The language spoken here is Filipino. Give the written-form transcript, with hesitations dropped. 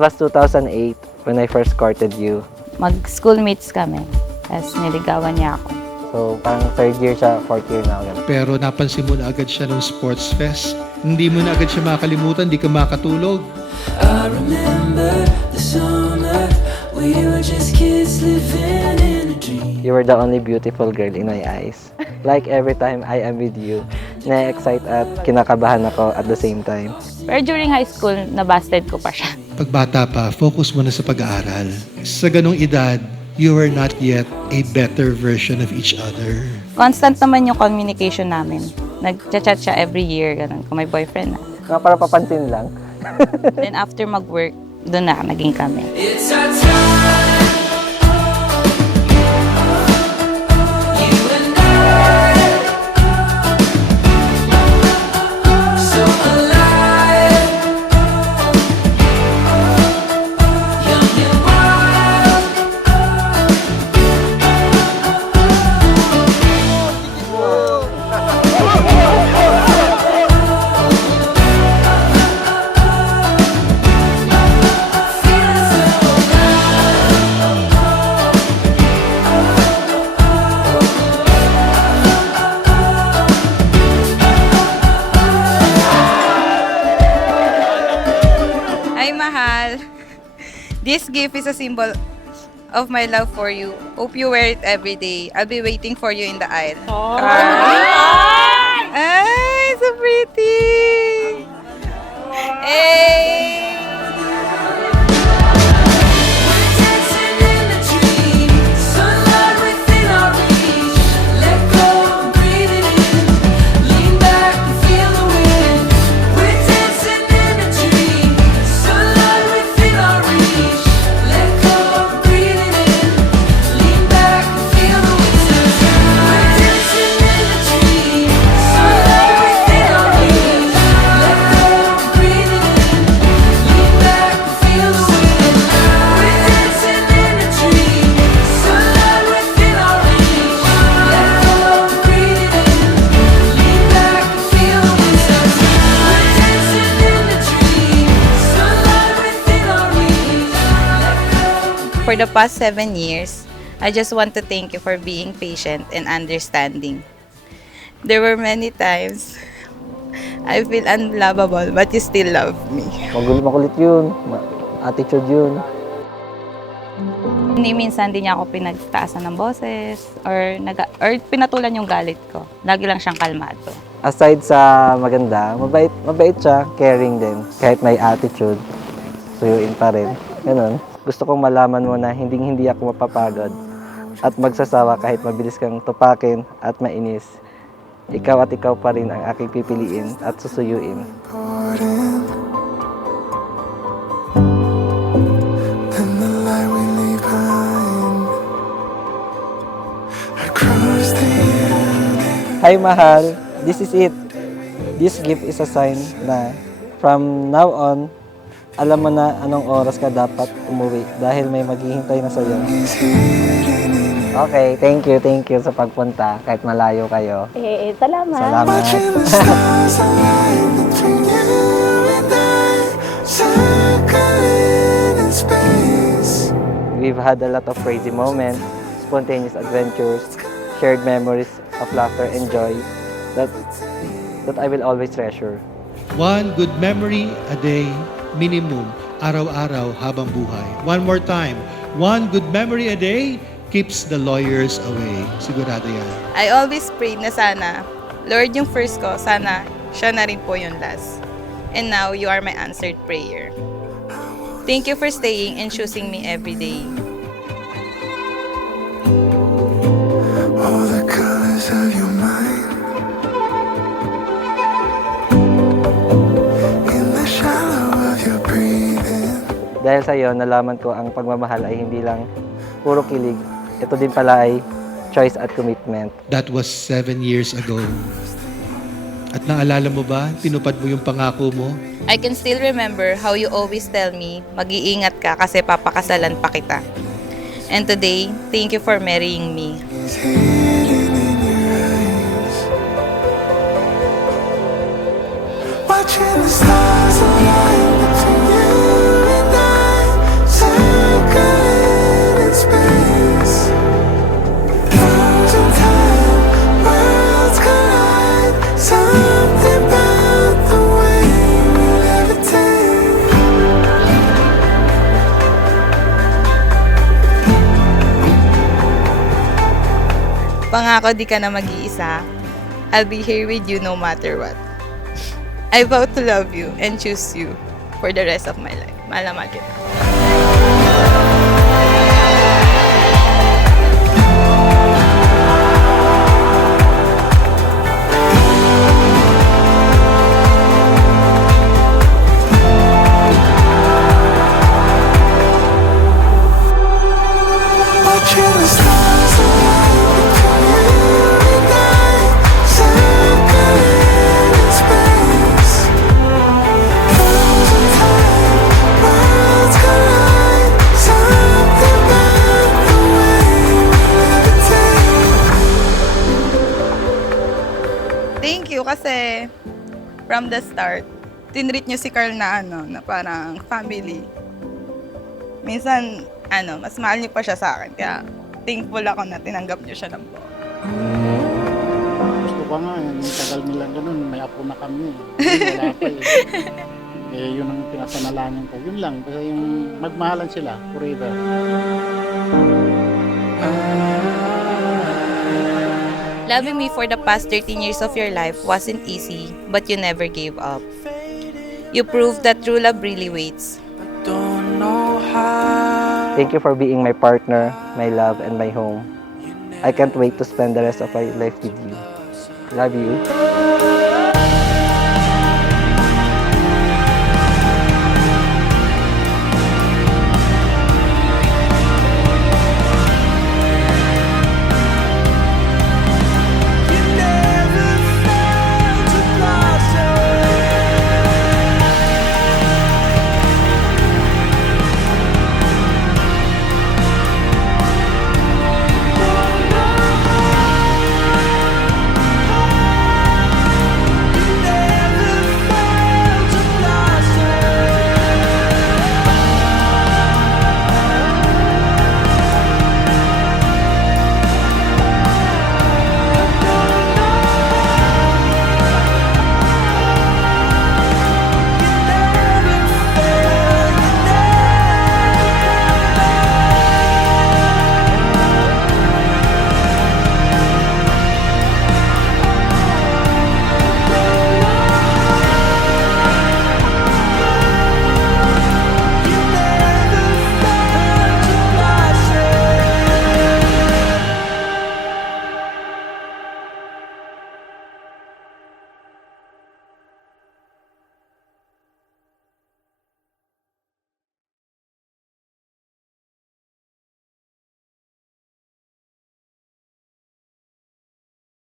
was 2008 when I first courted you. Mag-schoolmates kami. Tapos niligawan niya ako. So, parang third year siya, fourth year na. Ganun. Pero napansin mo na agad siya ng sports fest. Hindi mo na agad siya makalimutan, hindi ka makatulog. I remember the summer, we were just kids living in a dream. You were the only beautiful girl in my eyes. Like every time I am with you, na-excite at kinakabahan ako at the same time. Pero during high school, nabasted ko pa siya. Pagbata pa, focus mo na sa pag-aaral. Sa ganong edad, you were not yet a better version of each other. Constant naman yung communication namin. Nag-chat siya every year, ganun, kung may boyfriend na. Nga para papansin lang. Then after mag-work, doon na naging kami. It's our time. You and I, so alive, young and wild. Hi, Mahal. This gift is a symbol of my love for you. Hope you wear it every day. I'll be waiting for you in the aisle. Ay, so pretty! Hey! We're dancing in a dream, sunlight within our reach. Let go and breathe it in. Lean back and feel the wind. We're dancing in a dream, sunlight within our reach. Let go and breathe it in. Lean back and feel the wind. We're dancing in a dream, sunlight within our reach. Let go and breathe it in. Lean back and feel the wind. We're dancing in a dream, sunlight within our reach. Let go and breathe it in. Lean back and feel the wind. We're dancing in a dream, sunlight within our reach. Let go. For the past 7 years, I just want to thank you for being patient and understanding. There were many times I feel unlovable, but you still love me. Makulit yun. Attitude yun. Hindi minsan din niya ako pinagtaasan ng boses or pinatulan yung galit ko. Lagi lang siyang kalmado. Aside sa maganda, mabait siya, caring din. Kahit may attitude, suyuin pa rin. Ganun. Gusto kong malaman mo na hindi ako mapapagod at magsasawa kahit mabilis kang tupakin at mainis. Ikaw at ikaw pa rin ang aking pipiliin at susuyuin. Then the light we leave behind across the universe. Hi, mahal. This is it. This gift is a sign na from now on, alam mo na anong oras ka dapat umuwi dahil may maghihintay na sa'yo. Okay, thank you sa pagpunta kahit malayo kayo. Salamat. Salamat. Watching the stars align between you and I, circling in space. We've had a lot of crazy moments, spontaneous adventures, shared memories of laughter and joy that I will always treasure. One good memory a day, minimum, araw-araw habang buhay. One more time. One good memory a day keeps the lawyers away. Sigurado yan. I always prayed na sana, Lord, yung first ko, sana siya na rin po yung last. And now, you are my answered prayer. Thank you for staying and choosing me every day. All the colors of your mind in the shallow of your breathing. Dahil sa iyo, nalaman ko ang pagmamahal ay hindi lang puro kilig. Ito din pala ay choice at commitment. That was 7 years ago. At naalala mo ba, tinupad mo yung pangako mo? I can still remember how you always tell me, mag-iingat ka kasi papakasalan pa kita. And today, thank you for marrying me. It's hidden in your eyes. Watching the stars align between you and I, Pangako di ka na mag-iisa. I'll be here with you no matter what. I vow to love you and choose you for the rest of my life. Mahal na mahal kita. Watching the stars align between you and I, circling in space. Frozen time, worlds collide. Something about the way we levitate. Thank you kasi from the start, tinreat niyo si Carl na na parang family. Minsan, mas mahal niyo pa siya sa akin. Kaya thankful ako na tinanggap niyo siya ng buo. Gusto ko nga, yung tagal nilang ganun, may apo na kami. Wala pa yun ang pinapanalangin ko. Yun lang, kasi yung magmahalan sila forever. Loving me for the past 13 years of your life wasn't easy, but you never gave up. You proved that true love really waits. Don't know how. Thank you for being my partner, my love, and my home. I can't wait to spend the rest of my life with you. Love you.